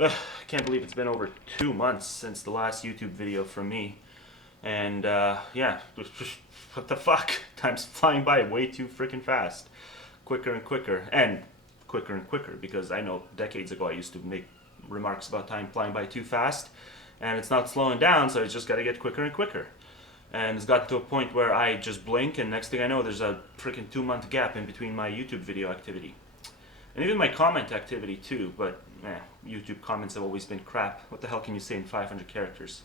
I can't believe it's been over 2 months since the last YouTube video from me. And yeah, what the fuck? Time's flying by way too freaking fast. Quicker and quicker. And quicker because I know decades ago I used to make remarks about time flying by too fast. And it's not slowing down, so it's just gotta get quicker and quicker. And it's gotten to a point where I just blink, and next thing I know, there's a freaking 2 month gap in between my YouTube video activity. And even my comment activity too, but YouTube comments have always been crap. What the hell can you say in 500 characters?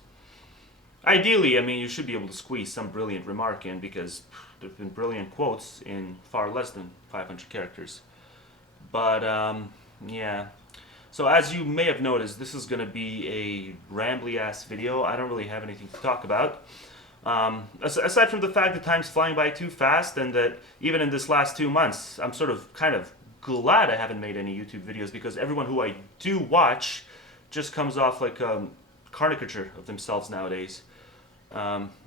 Ideally, I mean, you should be able to squeeze some brilliant remark in, because there have been brilliant quotes in far less than 500 characters. But, yeah. So as you may have noticed, this is going to be a rambly-ass video. I don't really have anything to talk about. Aside from the fact that time's flying by too fast, and that even in this last 2 months, I'm sort of kind of glad I haven't made any YouTube videos, because everyone who I do watch just comes off like a caricature of themselves nowadays.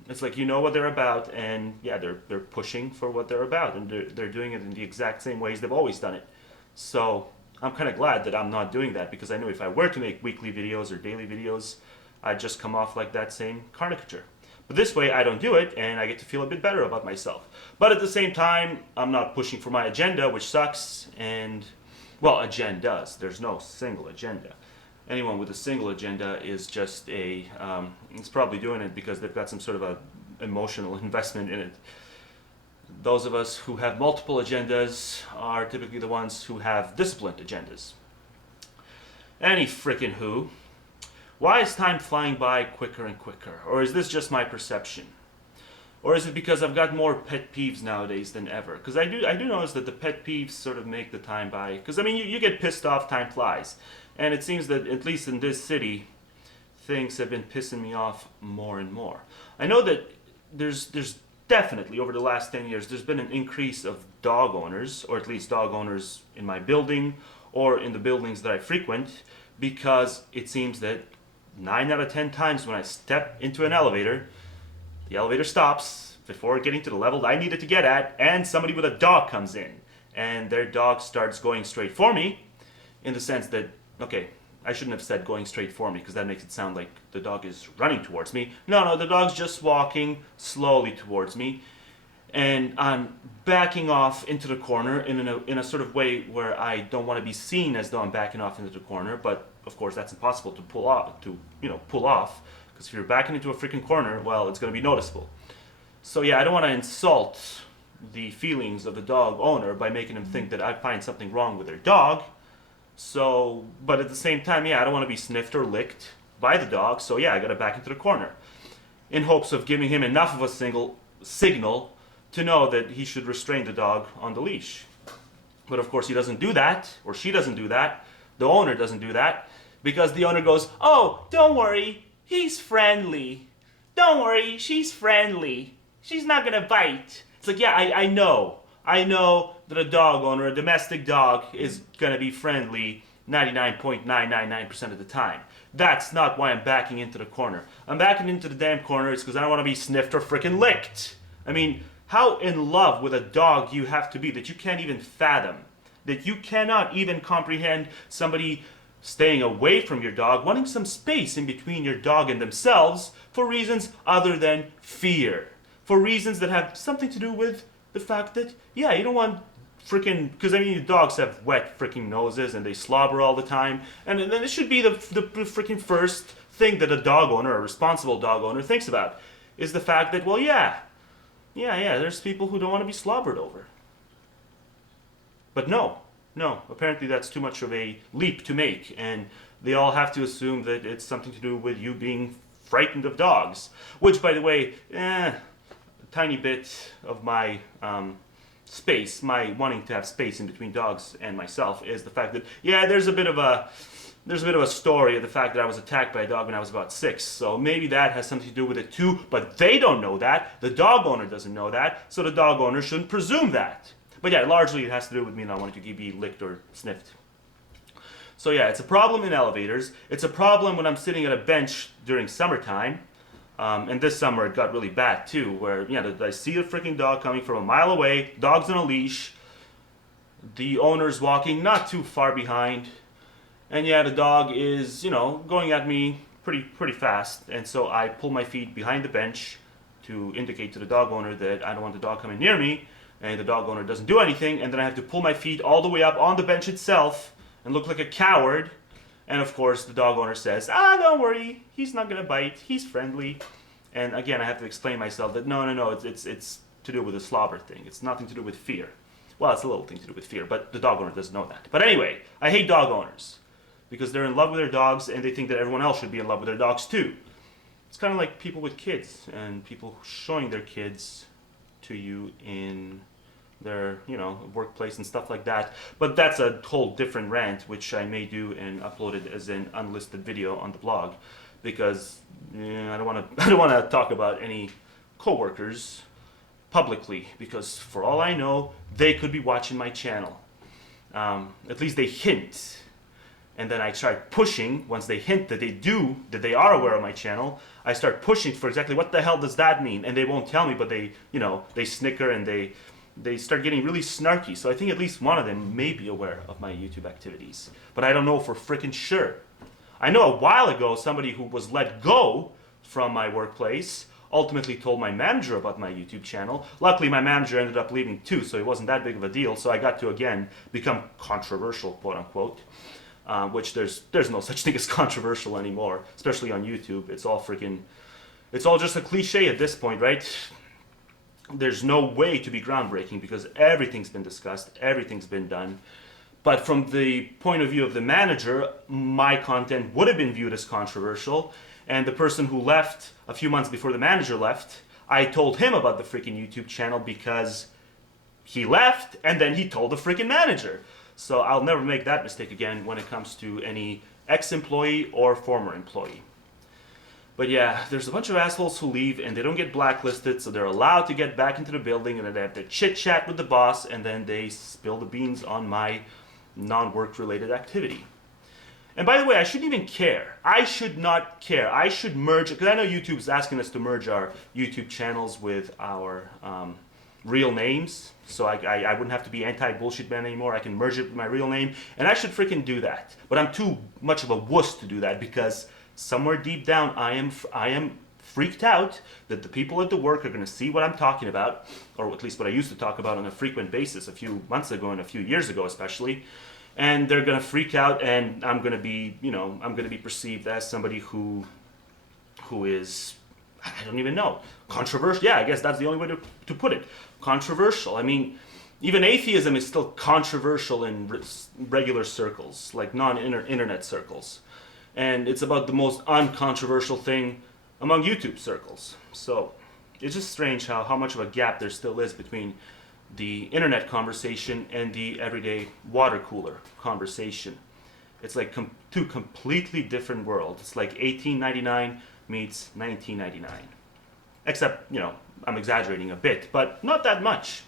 It's like, you know what they're about, and yeah, they're pushing for what they're about, and they're doing it in the exact same ways they've always done it. So I'm kind of glad that I'm not doing that, because I know if I were to make weekly videos or daily videos, I'd just come off like that same caricature. But this way I don't do it, and I get to feel a bit better about myself. But at the same time, I'm not pushing for my agenda, which sucks, and, well, agendas. There's no single agenda. Anyone with a single agenda is just it's probably doing it because they've got some sort of a emotional investment in it. Those of us who have multiple agendas are typically the ones who have disciplined agendas. Any frickin' who. Why is time flying by quicker and quicker? Or is this just my perception? Or is it because I've got more pet peeves nowadays than ever? Because I do notice that the pet peeves sort of make the time by. Because I mean, you get pissed off, time flies. And it seems that, at least in this city, things have been pissing me off more and more. I know that there's definitely, over the last 10 years, there's been an increase of dog owners, or at least dog owners in my building, or in the buildings that I frequent, because it seems that 9 out of 10 times when I step into an elevator, the elevator stops before getting to the level that I need it to get at, and somebody with a dog comes in, and their dog starts going straight for me, in the sense that, okay, I shouldn't have said going straight for me, because that makes it sound like the dog is running towards me. No, the dog's just walking slowly towards me, and I'm backing off into the corner in a sort of way where I don't want to be seen as though I'm backing off into the corner, but of course that's impossible to pull off, because if you're backing into a freaking corner, well, it's going to be noticeable. So yeah, I don't want to insult the feelings of the dog owner by making them think that I find something wrong with their dog. So, but at the same time, yeah, I don't want to be sniffed or licked by the dog, so yeah, I got to back into the corner, in hopes of giving him enough of a signal to know that he should restrain the dog on the leash. But of course he doesn't do that, or she doesn't do that, the owner doesn't do that, because the owner goes, "Oh, don't worry, he's friendly. Don't worry, she's friendly. She's not gonna bite." It's like, yeah, I know that a dog owner, a domestic dog, is gonna be friendly 99.999% of the time. That's not why I'm backing into the corner. I'm backing into the damn corner, it's because I don't want to be sniffed or frickin' licked. I mean, how in love with a dog you have to be that you can't even fathom, that you cannot even comprehend somebody staying away from your dog, wanting some space in between your dog and themselves for reasons other than fear. For reasons that have something to do with the fact that, yeah, you don't want freaking, because I mean, dogs have wet freaking noses and they slobber all the time, and then it should be the freaking first thing that a dog owner, a responsible dog owner, thinks about, is the fact that, well, yeah, there's people who don't want to be slobbered over. But no, apparently that's too much of a leap to make, and they all have to assume that it's something to do with you being frightened of dogs, which, by the way, a tiny bit of my space, my wanting to have space in between dogs and myself, is the fact that, yeah, there's a bit of a story of the fact that I was attacked by a dog when I was about 6, so maybe that has something to do with it too, but they don't know that, the dog owner doesn't know that, so the dog owner shouldn't presume that. But yeah, largely it has to do with me not wanting to be licked or sniffed. So yeah, it's a problem in elevators, it's a problem when I'm sitting at a bench during summertime, and this summer it got really bad too, where, yeah, I see a freaking dog coming from a mile away, dog's on a leash, the owner's walking not too far behind, And yeah, the dog is, going at me pretty fast. And so I pull my feet behind the bench to indicate to the dog owner that I don't want the dog coming near me. And the dog owner doesn't do anything. And then I have to pull my feet all the way up on the bench itself and look like a coward. And of course, the dog owner says, don't worry, he's not gonna bite, he's friendly. And again, I have to explain myself that no, it's to do with the slobber thing. It's nothing to do with fear. Well, it's a little thing to do with fear, but the dog owner doesn't know that. But anyway, I hate dog owners because they're in love with their dogs and they think that everyone else should be in love with their dogs too. It's kind of like people with kids and people showing their kids to you in their, workplace and stuff like that. But that's a whole different rant, which I may do and upload it as an unlisted video on the blog, because I don't want to talk about any coworkers publicly, because for all I know, they could be watching my channel. At least they hint. And then I start pushing, once they hint that they are aware of my channel, I start pushing for exactly what the hell does that mean? And they won't tell me, but they snicker and they start getting really snarky. So I think at least one of them may be aware of my YouTube activities. But I don't know for frickin' sure. I know a while ago somebody who was let go from my workplace ultimately told my manager about my YouTube channel. Luckily my manager ended up leaving too, so it wasn't that big of a deal. So I got to again become controversial, quote unquote. Which there's no such thing as controversial anymore, especially on YouTube. It's all just a cliche at this point, right? There's no way to be groundbreaking because everything's been discussed, everything's been done. But from the point of view of the manager, my content would have been viewed as controversial. And the person who left a few months before the manager left, I told him about the freaking YouTube channel because he left and then he told the freaking manager. So I'll never make that mistake again when it comes to any ex-employee or former employee. But yeah, there's a bunch of assholes who leave and they don't get blacklisted, so they're allowed to get back into the building and then they have to chit-chat with the boss and then they spill the beans on my non-work related activity. And by the way, I shouldn't even care. I should not care. I should merge, because I know YouTube's asking us to merge our YouTube channels with our real names. So I wouldn't have to be AntiBSMan anymore. I can merge it with my real name. And I should freaking do that. But I'm too much of a wuss to do that because somewhere deep down I am freaked out that the people at the work are going to see what I'm talking about, or at least what I used to talk about on a frequent basis a few months ago and a few years ago especially. And they're going to freak out and I'm going to be, I'm going to be perceived as somebody who is, I don't even know, controversial. Yeah, I guess that's the only way to put it. Controversial. I mean, even atheism is still controversial in regular circles, like non-internet circles. And it's about the most uncontroversial thing among YouTube circles. So it's just strange how much of a gap there still is between the internet conversation and the everyday water cooler conversation. It's like two completely different worlds. It's like 1899 meets 1999. Except, I'm exaggerating a bit, but not that much.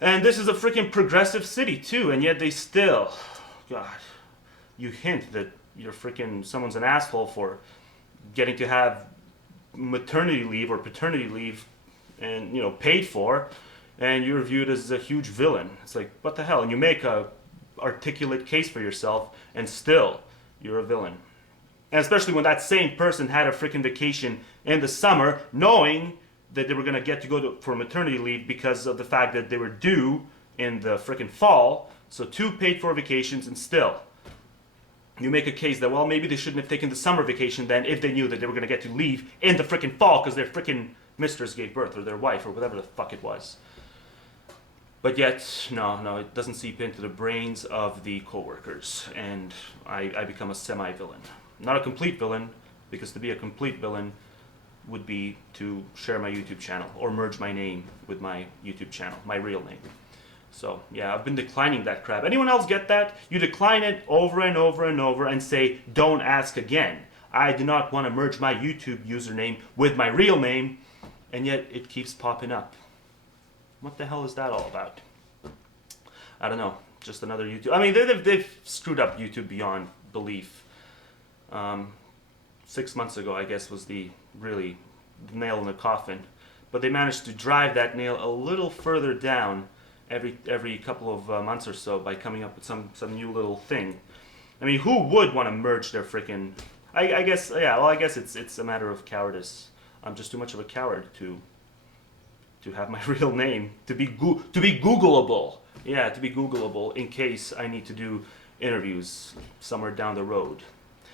And this is a freaking progressive city too, and yet they still, God, you hint that someone's an asshole for getting to have maternity leave or paternity leave and, paid for, and you're viewed as a huge villain. It's like, what the hell? And you make a articulate case for yourself, and still, you're a villain. And especially when that same person had a freaking vacation in the summer, knowing that they were going to get to go for maternity leave because of the fact that they were due in the freaking fall. So 2 paid for vacations, and still, you make a case that, well, maybe they shouldn't have taken the summer vacation then if they knew that they were going to get to leave in the freaking fall because their freaking mistress gave birth, or their wife, or whatever the fuck it was. But yet, no, it doesn't seep into the brains of the coworkers, and I become a semi-villain. Not a complete villain, because to be a complete villain would be to share my YouTube channel, or merge my name with my YouTube channel, my real name. So, yeah, I've been declining that crap. Anyone else get that? You decline it over and over and over and say, don't ask again. I do not want to merge my YouTube username with my real name, and yet it keeps popping up. What the hell is that all about? I don't know. Just another YouTube. I mean, they've screwed up YouTube beyond belief. 6 months ago, I guess, was the really nail in the coffin. But they managed to drive that nail a little further down every couple of months or so by coming up with some new little thing. I mean, who would want to merge their freaking... I guess, yeah, well, I guess it's a matter of cowardice. I'm just too much of a coward to have my real name, to be Googleable. Yeah, to be Googleable in case I need to do interviews somewhere down the road.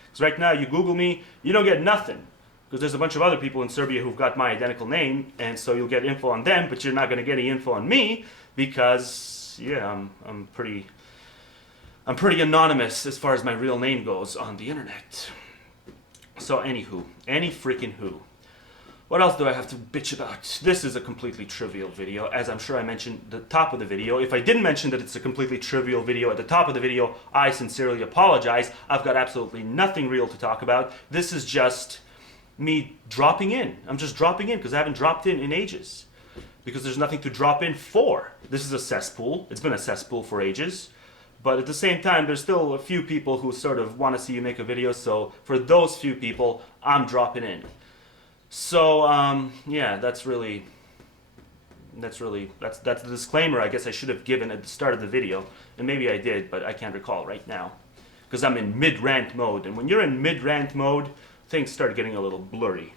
Because right now, you Google me, you don't get nothing. Because there's a bunch of other people in Serbia who've got my identical name, and so you'll get info on them, but you're not going to get any info on me because, yeah, I'm pretty anonymous as far as my real name goes on the internet. So anywho, any freaking who. What else do I have to bitch about? This is a completely trivial video, as I'm sure I mentioned at the top of the video. If I didn't mention that it's a completely trivial video at the top of the video, I sincerely apologize. I've got absolutely nothing real to talk about. This is just me dropping in. I'm just dropping in because I haven't dropped in ages. Because there's nothing to drop in for. This is a cesspool. It's been a cesspool for ages. But at the same time, there's still a few people who sort of want to see you make a video. So for those few people, I'm dropping in. So, yeah, that's the disclaimer I guess I should have given at the start of the video. And maybe I did, but I can't recall right now. Because I'm in mid-rant mode. And when you're in mid-rant mode, things start getting a little blurry.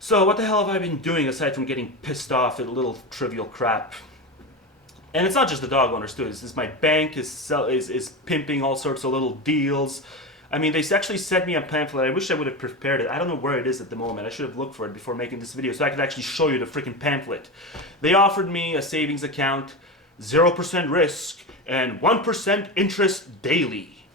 So what the hell have I been doing aside from getting pissed off at little trivial crap? And it's not just the dog owners too. It's my bank is pimping all sorts of little deals. I mean, they actually sent me a pamphlet. I wish I would have prepared it. I don't know where it is at the moment. I should have looked for it before making this video so I could actually show you the freaking pamphlet. They offered me a savings account, 0% risk, and 1% interest daily.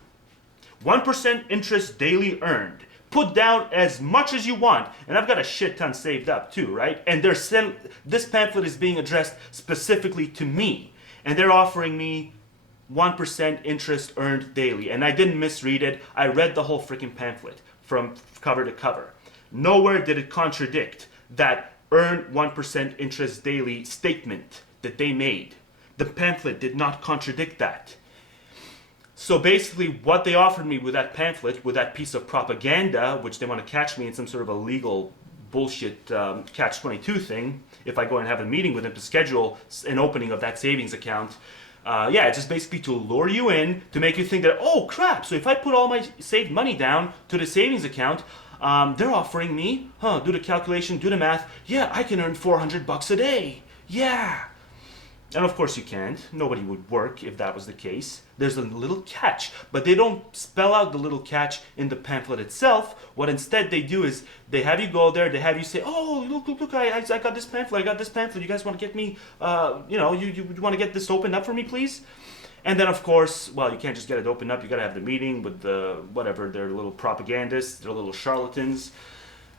1% interest daily earned. Put down as much as you want. And I've got a shit ton saved up too, right? And this pamphlet is being addressed specifically to me. And they're offering me 1% interest earned daily. And I didn't misread it. I read the whole freaking pamphlet from cover to cover. Nowhere did it contradict that earn 1% interest daily statement that they made. The pamphlet did not contradict that. So basically what they offered me with that pamphlet, with that piece of propaganda, which they want to catch me in some sort of a legal bullshit catch-22 thing, if I go and have a meeting with them to schedule an opening of that savings account, yeah, it's just basically to lure you in, to make you think that, oh crap, so if I put all my saved money down to the savings account, they're offering me, do the calculation, do the math, yeah, I can earn $400 a day, yeah. And of course you can't. Nobody would work if that was the case. There's a little catch, but they don't spell out the little catch in the pamphlet itself. What instead they do is they have you go there, they have you say, oh, look, I got this pamphlet, you guys want to get me, you want to get this opened up for me, please? And then of course, well, you can't just get it opened up, you gotta have the meeting with the, whatever, their little propagandists, their little charlatans.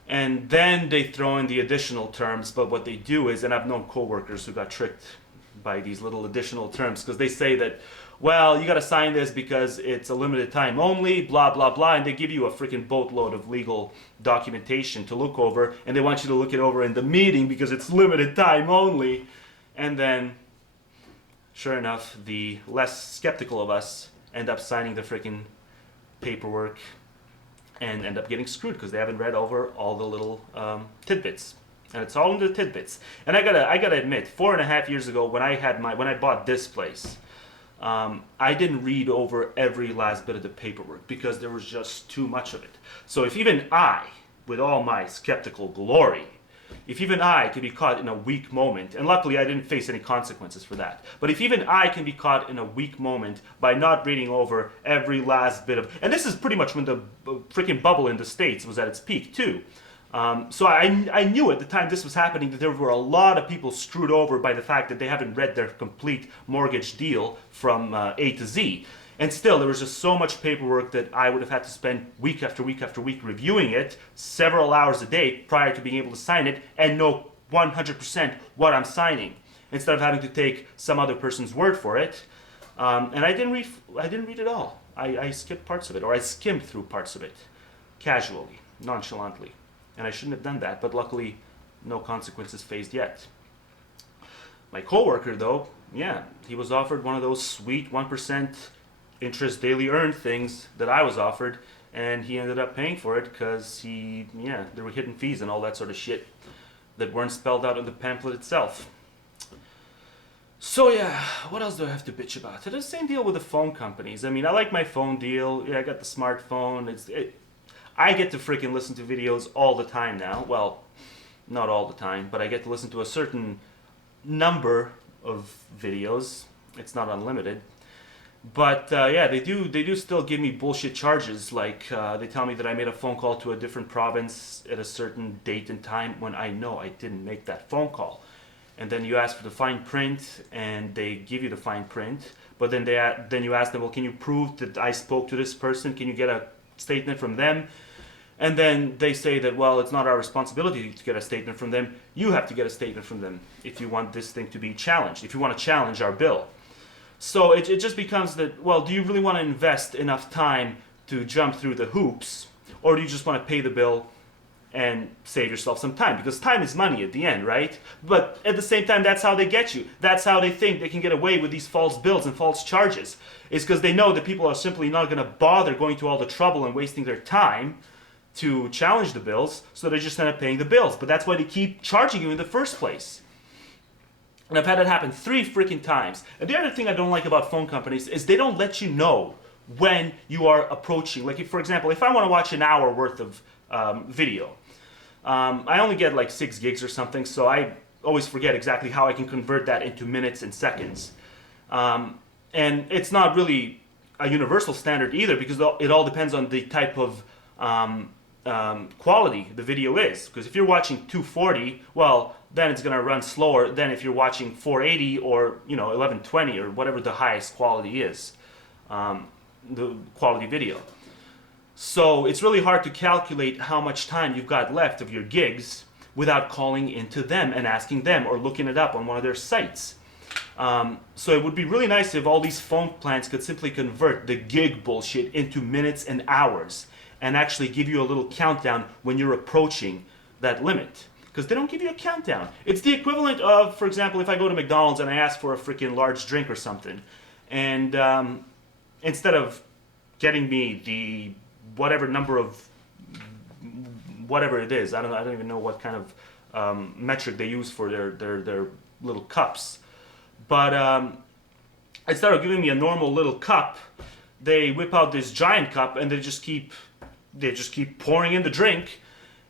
And then they throw in the additional terms, but what they do is, and I've known coworkers who got tricked by these little additional terms, because they say that, well, you got to sign this because it's a limited time only, blah, blah, blah, and they give you a freaking boatload of legal documentation to look over, and they want you to look it over in the meeting because it's limited time only. And then, sure enough, the less skeptical of us end up signing the freaking paperwork and end up getting screwed because they haven't read over all the little tidbits. And it's all in the tidbits. And I gotta admit, 4.5 years ago when I bought this place, I didn't read over every last bit of the paperwork because there was just too much of it. So if even I, with all my skeptical glory, if even I could be caught in a weak moment, and luckily I didn't face any consequences for that, but if even I can be caught in a weak moment by not reading over every last bit of, and this is pretty much when the freaking bubble in the States was at its peak too. So I knew at the time this was happening that there were a lot of people screwed over by the fact that they haven't read their complete mortgage deal from A to Z. And still, there was just so much paperwork that I would have had to spend week after week after week reviewing it, several hours a day prior to being able to sign it, and know 100% what I'm signing, instead of having to take some other person's word for it. And I didn't read it all. I skipped parts of it, or I skimmed through parts of it, casually, nonchalantly. And I shouldn't have done that, but luckily, no consequences faced yet. My coworker, though, yeah, he was offered one of those sweet 1% interest daily earned things that I was offered, and he ended up paying for it because there were hidden fees and all that sort of shit that weren't spelled out in the pamphlet itself. So yeah, what else do I have to bitch about? It's the same deal with the phone companies. I mean, I like my phone deal. Yeah, I got the smartphone. I get to freaking listen to videos all the time now. Well, not all the time, but I get to listen to a certain number of videos. It's not unlimited. But yeah, they do still give me bullshit charges. Like they tell me that I made a phone call to a different province at a certain date and time when I know I didn't make that phone call. And then you ask for the fine print, and they give you the fine print. But then then you ask them, well, can you prove that I spoke to this person? Can you get a statement from them? And then they say that, well, it's not our responsibility to get a statement from them. You have to get a statement from them if you want this thing to be challenged, if you want to challenge our bill. So it just becomes that, well, do you really want to invest enough time to jump through the hoops, or do you just want to pay the bill and save yourself some time? Because time is money at the end, right? But at the same time, that's how they get you. That's how they think they can get away with these false bills and false charges. Is because they know that people are simply not going to bother going to all the trouble and wasting their time to challenge the bills, so they just end up paying the bills. But that's why they keep charging you in the first place. And I've had it happen 3 freaking times. And the other thing I don't like about phone companies is they don't let you know when you are approaching. Like, if, for example, if I want to watch an hour worth of video, I only get like 6 gigs or something, so I always forget exactly how I can convert that into minutes and seconds. And it's not really a universal standard either, because it all depends on the type of quality the video is. Because if you're watching 240, well, then it's going to run slower than if you're watching 480 or 1120 or whatever the highest quality is, the quality video. So it's really hard to calculate how much time you've got left of your gigs without calling into them and asking them or looking it up on one of their sites. So it would be really nice if all these phone plans could simply convert the gig bullshit into minutes and hours and actually give you a little countdown when you're approaching that limit. Because they don't give you a countdown. It's the equivalent of, for example, if I go to McDonald's and I ask for a freaking large drink or something, and instead of getting me the whatever number of whatever it is, I don't even know what kind of metric they use for their little cups, but instead of giving me a normal little cup, they whip out this giant cup and they just keep pouring in the drink,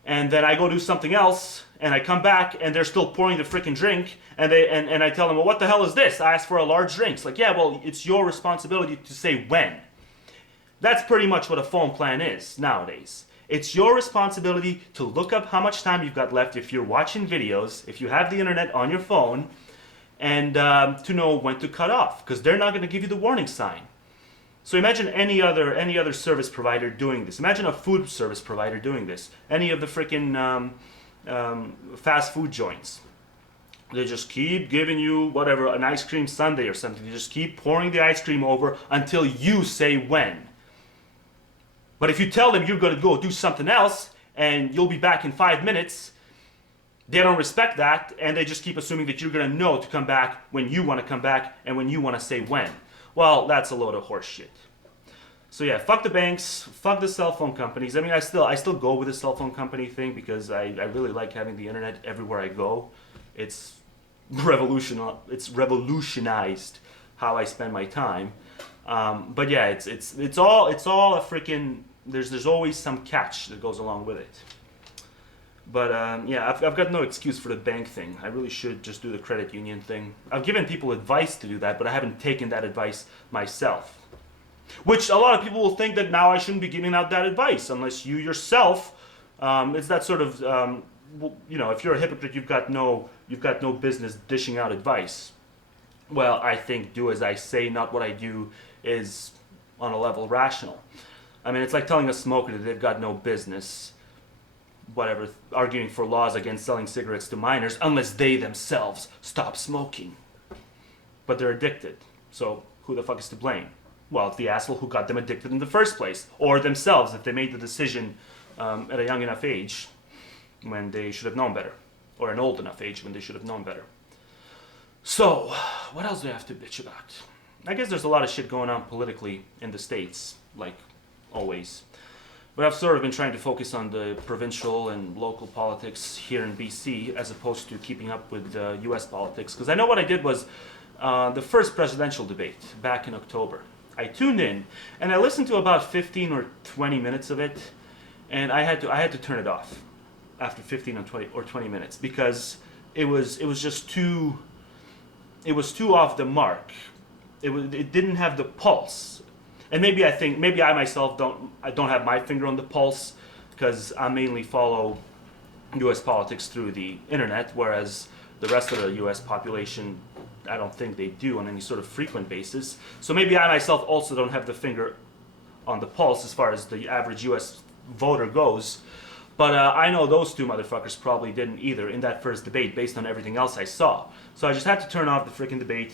and then I go do something else and I come back and they're still pouring the freaking drink, and I tell them, well, what the hell is this? I asked for a large drink. It's like, yeah, well, it's your responsibility to say when. That's pretty much what a phone plan is nowadays. It's your responsibility to look up how much time you've got left if you're watching videos, if you have the internet on your phone, and to know when to cut off, because they're not going to give you the warning sign. So imagine any other service provider doing this. Imagine a food service provider doing this. Any of the freaking fast food joints. They just keep giving you whatever, an ice cream sundae or something. They just keep pouring the ice cream over until you say when. But if you tell them you're going to go do something else and you'll be back in 5 minutes, they don't respect that, and they just keep assuming that you're going to know to come back when you want to come back and when you want to say when. Well, that's a load of horse shit. So yeah, fuck the banks, fuck the cell phone companies. I mean, I still go with the cell phone company thing because I really like having the internet everywhere I go. It's revolutionized how I spend my time. But yeah, it's all a freaking, there's always some catch that goes along with it. But yeah, I've got no excuse for the bank thing. I really should just do the credit union thing. I've given people advice to do that, but I haven't taken that advice myself. Which a lot of people will think that now I shouldn't be giving out that advice unless you yourself, it's that sort of, if you're a hypocrite, you've got no business dishing out advice. Well, I think do as I say, not what I do is on a level rational. I mean, it's like telling a smoker that they've got no business, whatever, arguing for laws against selling cigarettes to minors unless they themselves stop smoking. But they're addicted, so who the fuck is to blame? Well, it's the asshole who got them addicted in the first place, or themselves if they made the decision at a young enough age when they should have known better, or an old enough age when they should have known better. So, what else do I have to bitch about? I guess there's a lot of shit going on politically in the States, like always. But I've sort of been trying to focus on the provincial and local politics here in BC as opposed to keeping up with US politics. Because I know what I did was, the first presidential debate back in October. I tuned in and I listened to about 15 or 20 minutes of it, and I had to turn it off after 15 or 20 minutes because it was just too off the mark. It didn't have the pulse, and maybe I myself don't have my finger on the pulse because I mainly follow U.S. politics through the internet, whereas the rest of the U.S. population, I don't think they do on any sort of frequent basis. So maybe I myself also don't have the finger on the pulse as far as the average U.S. voter goes. But I know those two motherfuckers probably didn't either in that first debate based on everything else I saw. So I just had to turn off the freaking debate.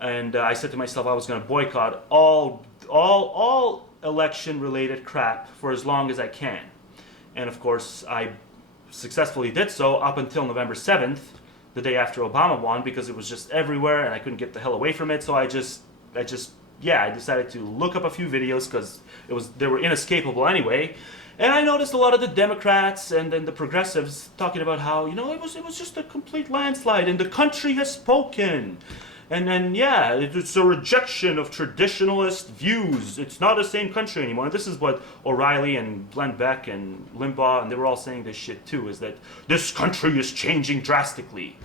And I said to myself I was going to boycott all election-related crap for as long as I can. And of course, I successfully did so up until November 7th, the day after Obama won, because it was just everywhere and I couldn't get the hell away from it. So I decided to look up a few videos because they were inescapable anyway. And I noticed a lot of the Democrats and then the progressives talking about how, it was just a complete landslide and the country has spoken. And then, yeah, it's a rejection of traditionalist views. It's not the same country anymore. And this is what O'Reilly and Glenn Beck and Limbaugh, and they were all saying this shit too, is that this country is changing drastically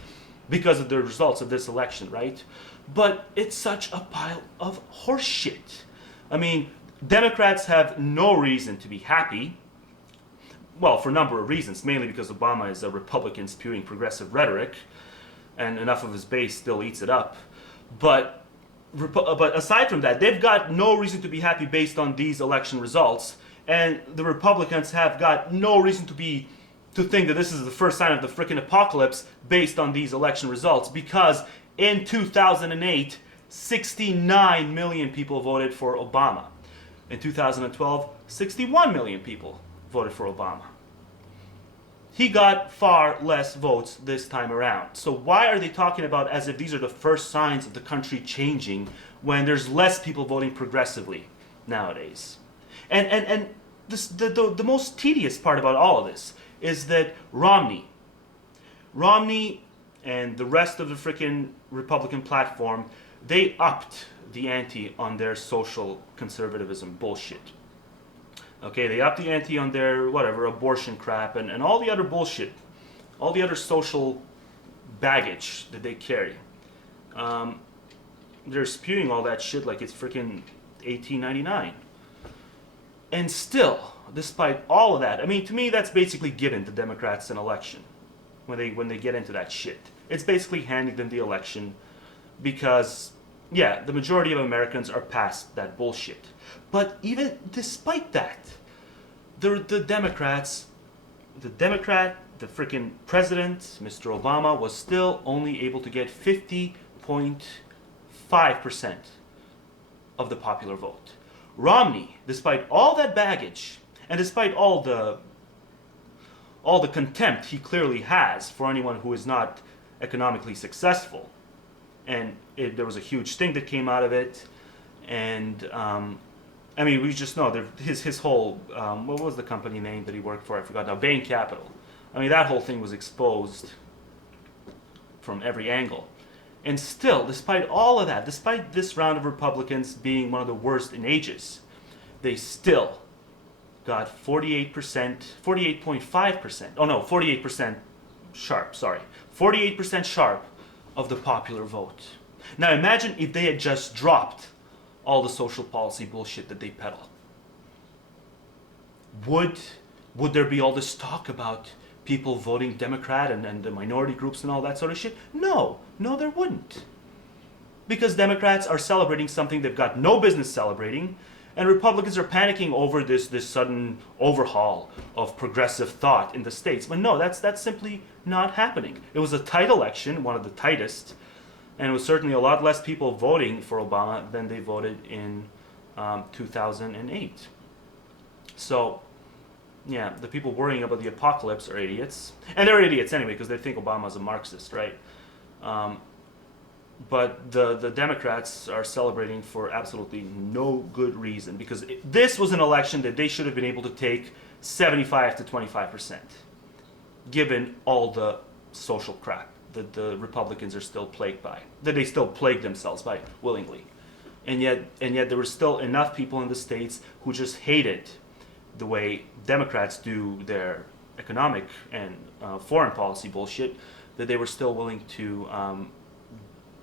because of the results of this election, right? But it's such a pile of horseshit. I mean, Democrats have no reason to be happy. Well, for a number of reasons, mainly because Obama is a Republican spewing progressive rhetoric, and enough of his base still eats it up. But aside from that, they've got no reason to be happy based on these election results, and the Republicans have got no reason to think that this is the first sign of the frickin' apocalypse based on these election results, because in 2008, 69 million people voted for Obama. In 2012, 61 million people voted for Obama. He got far less votes this time around. So why are they talking about as if these are the first signs of the country changing when there's less people voting progressively nowadays? And the most tedious part about all of this is that Romney and the rest of the freaking Republican platform, they upped the ante on their social conservatism bullshit. Okay, they upped the ante on their, abortion crap and all the other bullshit, all the other social baggage that they carry. They're spewing all that shit like it's freaking 1899. And still, despite all of that, I mean, to me, that's basically giving the Democrats an election when they get into that shit. It's basically handing them the election because, yeah, the majority of Americans are past that bullshit. But even despite that, the freaking president, Mr. Obama, was still only able to get 50.5% of the popular vote. Romney, despite all that baggage, and despite all the contempt he clearly has for anyone who is not economically successful, and there was a huge sting that came out of it, and I mean, we just know his whole, what was the company name that he worked for? I forgot now, Bain Capital. I mean, that whole thing was exposed from every angle. And still, despite all of that, despite this round of Republicans being one of the worst in ages, they still got 48% sharp, 48% sharp of the popular vote. Now imagine if they had just dropped all the social policy bullshit that they peddle. Would there be all this talk about people voting Democrat and the minority groups and all that sort of shit? No, there wouldn't. Because Democrats are celebrating something they've got no business celebrating, and Republicans are panicking over this sudden overhaul of progressive thought in the states. But no, that's simply not happening. It was a tight election, one of the tightest, and it was certainly a lot less people voting for Obama than they voted in 2008. So, yeah, the people worrying about the apocalypse are idiots. And they're idiots anyway, because they think Obama's a Marxist, right? But the Democrats are celebrating for absolutely no good reason, because this was an election that they should have been able to take 75 to 25%, given all the social crap the Republicans are still plagued by, that they still plague themselves by willingly. And yet there were still enough people in the states who just hated the way Democrats do their economic and foreign policy bullshit, that they were still willing to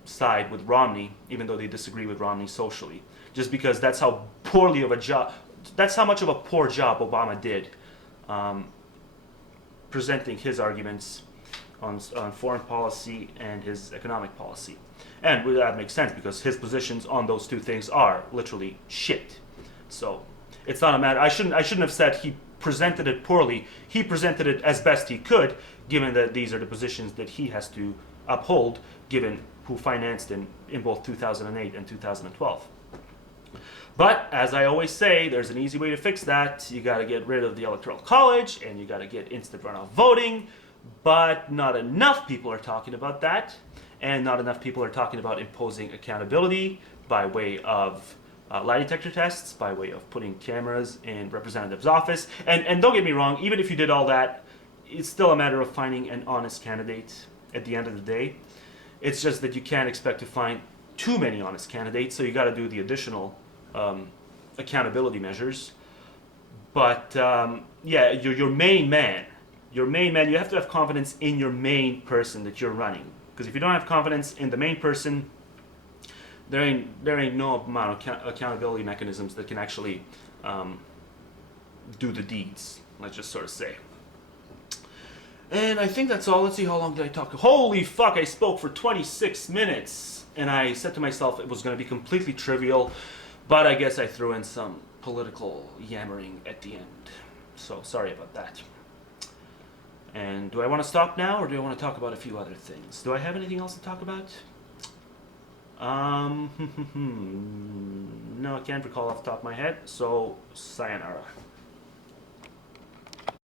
side with Romney, even though they disagree with Romney socially, just because that's how poorly of a job, that's how much of a poor job Obama did presenting his arguments on foreign policy and his economic policy. And that makes sense because his positions on those two things are literally shit. So it's not a matter. I shouldn't have said he presented it poorly. He presented it as best he could, given that these are the positions that he has to uphold, given who financed him in both 2008 and 2012. But as I always say, there's an easy way to fix that. You got to get rid of the Electoral College and you got to get instant runoff voting. But not enough people are talking about that, and not enough people are talking about imposing accountability by way of lie detector tests, by way of putting cameras in representatives' office. And don't get me wrong, even if you did all that, it's still a matter of finding an honest candidate at the end of the day. It's just that you can't expect to find too many honest candidates, so you got to do the additional accountability measures. But yeah, your main man, you have to have confidence in your main person that you're running. Because if you don't have confidence in the main person, there ain't no amount of accountability mechanisms that can actually do the deeds. Let's just sort of say. And I think that's all. Let's see, how long did I talk? Holy fuck, I spoke for 26 minutes. And I said to myself it was going to be completely trivial, but I guess I threw in some political yammering at the end. So sorry about that. And do I want to stop now, or do I want to talk about a few other things? Do I have anything else to talk about? No, I can't recall off the top of my head, so sayonara.